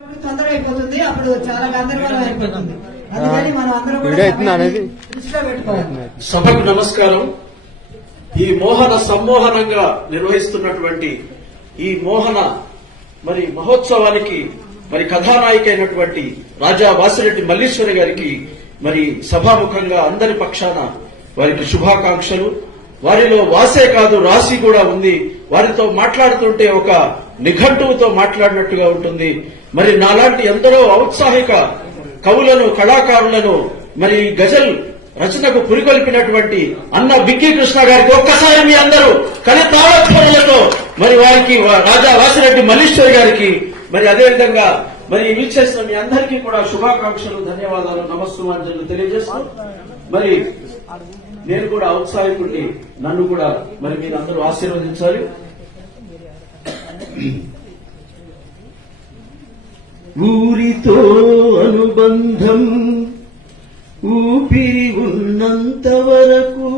తొందర అయిపోతుంది, అప్పుడు చాలా గందరగోళం అయిపోతుంది. అందుకని మనం అందరం దృష్టిలో పెట్టుకోవాలి. సభకు నమస్కారం. ఈ మోహన సమ్మోహనంగా నిర్వహిస్తున్నటువంటి ఈ మోహన మహోత్సవానికి కథానాయిక అయినటువంటి రాజా వాసిరెడ్డి మల్లీశ్వరి గారికి సభాముఖంగా అందరి పక్షాన వారికి శుభాకాంక్షలు. వారిలో వాసే కాదు రాశి కూడా ఉంది. వారితో మాట్లాడుతుంటే ఒక నిఘంటువుతో మాట్లాడినట్టుగా ఉంటుంది. నాలాంటి ఎందరో ఔత్సాహిక కవులను, కళాకారులను గజల్ రచనకు పురికొల్పినటువంటి అన్న బిక్కి కృష్ణ గారికి ఒక్కసారి మీ అందరూ కనతాళధ్వనులతో వారికి రాజా వాసిరెడ్డి మల్లీశ్వరి గారికి అదేవిధంగా వీచేసిన మీ అందరికీ కూడా శుభాకాంక్షలు, ధన్యవాదాలు, నమస్సుమాంజలు తెలియజేస్తూ నేను కూడా ఔత్సాహికుడిని, నన్ను కూడా మీరందరూ ఆశీర్వదించాలి. ఊరితో అనుబంధం ఊపిరి ఉన్నంత వరకు,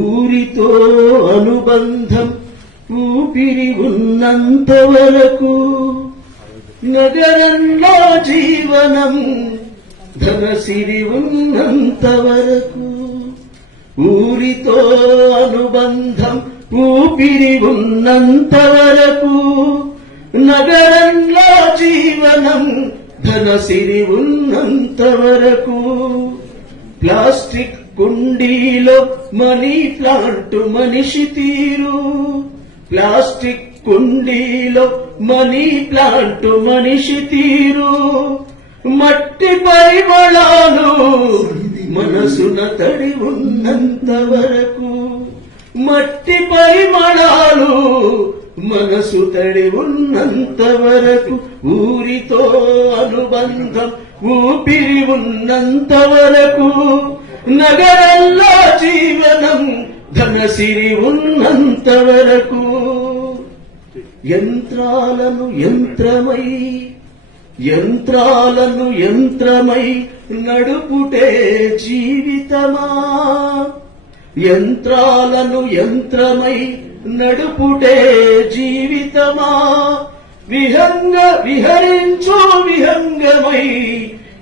ఊరితో అనుబంధం ఊపిరి ఉన్నంత వరకు, నగరంలో జీవనం ధనసిరి ఉన్నంత వరకు, ఊరితో అనుబంధం ఊపిరి ఉన్నంత వరకు, నగరంలో జీవనం ధనసిరి ఉన్నంత వరకు, ప్లాస్టిక్ కుండీలో మనీ ప్లాంట్ మనిషి తీరు, ప్లాస్టిక్ కుండీలో మనీ ప్లాంట్ మనిషి తీరు, మట్టి పరిమళాలు మనసున తడి ఉన్నంత వరకు, మట్టి పరిమళాలు మనసు తడి ఉన్నంత వరకు, ఊరితో అనుబంధం ఊపిరి ఉన్నంత వరకు, నగరంలో జీవనం ధనసిరి ఉన్నంత వరకు, యంత్రాలను యంత్రమై నడుపుటే జీవితమా, యంత్రాలను యంత్రమై నడుపుటే జీవితమా, విహరించు విహంగమై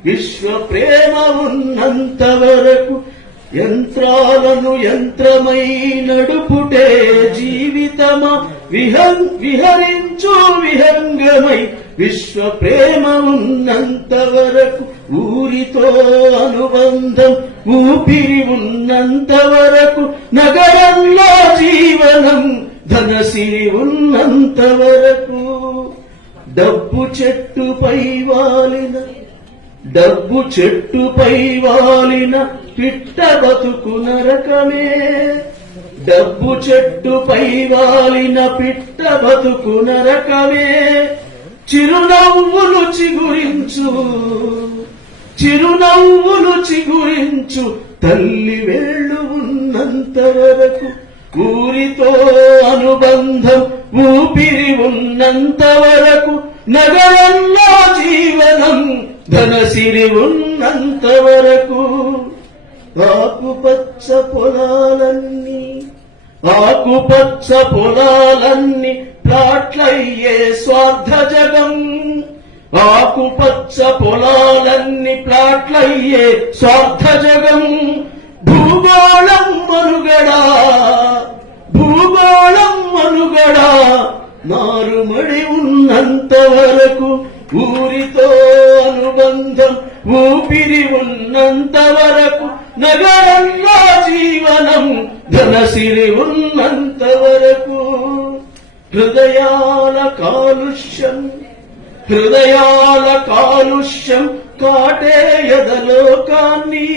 విశ్వ ప్రేమ ఉన్నంత వరకు, యంత్రాలను యంత్రమై నడుపుటే జీవితమా, విహరించు విహంగమై విశ్వ ప్రేమ ఉన్నంత వరకు, ఊరితో అనుబంధం ఊపిరి ఉన్నంత వరకు, నగరంలో జీవనం ధనసిరి ఉన్నంత వరకు, డబ్బు చెట్టుపై వాలిన పిట్ట బతుకు నరకమే, డబ్బు చెట్టుపై వాలిన పిట్ట బతుకు నరకమే, చిరునవ్వులు చిగురించు తల్లి వేళ్ళు ఉన్నంత వరకు, ఊరితో అనుబంధం ఊపిరి ఉన్నంత వరకు, నగరంలో జీవనం ధనసిరి ఉన్నంత వరకు, ఆకుపచ్చ పొలాలన్నీ ప్లాట్లయ్యే స్వార్థ జగం, ఆకుపచ్చ పొలాలన్నీ ప్లాట్లయ్యే స్వార్థ జగం, భూగోళం మనుగడ నారుమడి ఉన్నంత వరకు, ఊరితో అనుబంధం ఊపిరి ఉన్నంత వరకు, నగరంలో జీవనం ధనసిరి ఉన్నంత వరకు, హృదయాల కాలుష్యం కాటేయదలోకాన్ని,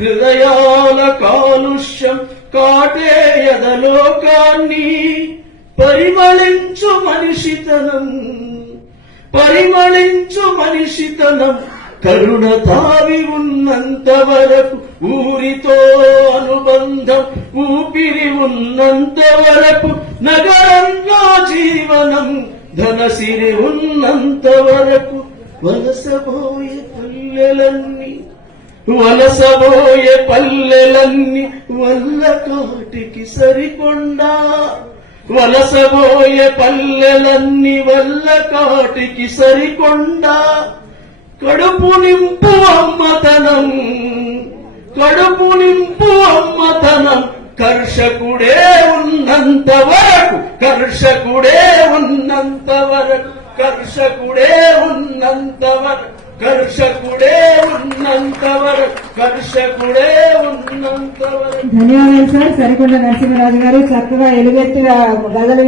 హృదయాల కాలుష్యం కాటేయదలోకాన్ని, పరిమళించు మనిషితనం కరుణ తావి ఉన్నంత వరకు, ఊరితో అనుబంధం ఊపిరి ఉన్నంత వరకు, నగరంలో జీవనం ధనసిరి ఉన్నంత వరకు, వలసబోయే పల్లెలన్నీ వల్ల కాటికి సరికొండా, వలసబోయే పల్లెలన్నీ వల్ల కాటికి సరికొండ కడుపు నింపు అమ్మతనం కడుపు నింపు అమ్మతనం కర్షకుడే ఉన్నంత వరకు కర్షకుడే ఉన్నంత వరకు కర్షకుడే ఉన్నంత వరకు కర్షకుడే ఉన్నంత వరకు కర్షకుడే ఉన్నంత వరకు. ధన్యవాదాలు సార్. సరికొండ నరసింహరాజు గారు చక్కగా ఎలుగెత్తి గదలు